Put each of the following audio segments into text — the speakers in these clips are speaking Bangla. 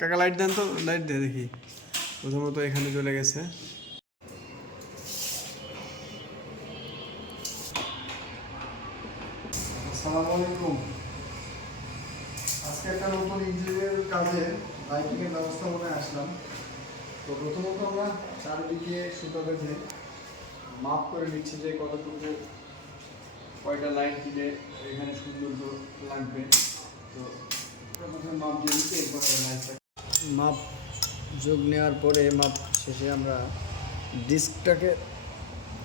কাকা লাইট দেন তো লাইট দিয়ে দেখি। প্রথমত এখানে চলে গেছে। আসসালামু আলাইকুম। আজকে একটা নতুন ইঞ্জিনিয়ার কাজে লাইটিংয়ের ব্যবস্থাপনায় আসলাম। তো প্রথমত আমরা চারিদিকে সুতা বেঁধে মাপ করে নিচ্ছি যে কতটুকু কয়টা লাইট দিলে এখানে সৌন্দর্য লাগবে। তো প্রথমে মাপ দিয়ে দিচ্ছি এরপরে লাইটটা মাপ যোগ নেওয়ার পরে, মাপ শেষে আমরা ডিস্কটাকে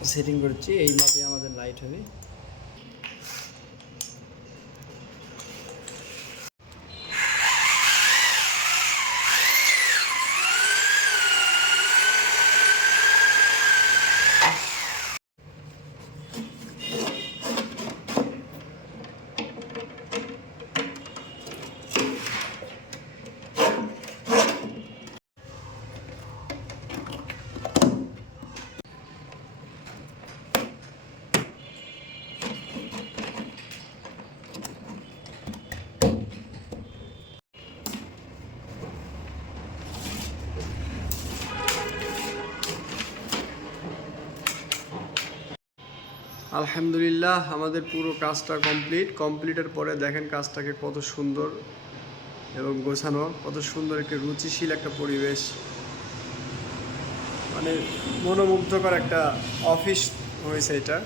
সেটিং করছি। এই মাপে আমাদের লাইট হবে। আলহামদুলিল্লাহ, আমাদের পুরো কাজটা কমপ্লিট। কমপ্লিটের পরে দেখেন কাজটাকে কত সুন্দর এবং গোছানো, কত সুন্দর একটি রুচিশীল একটা পরিবেশ। মানে মনোমুগ্ধকর একটা অফিস হয়েছে এটা।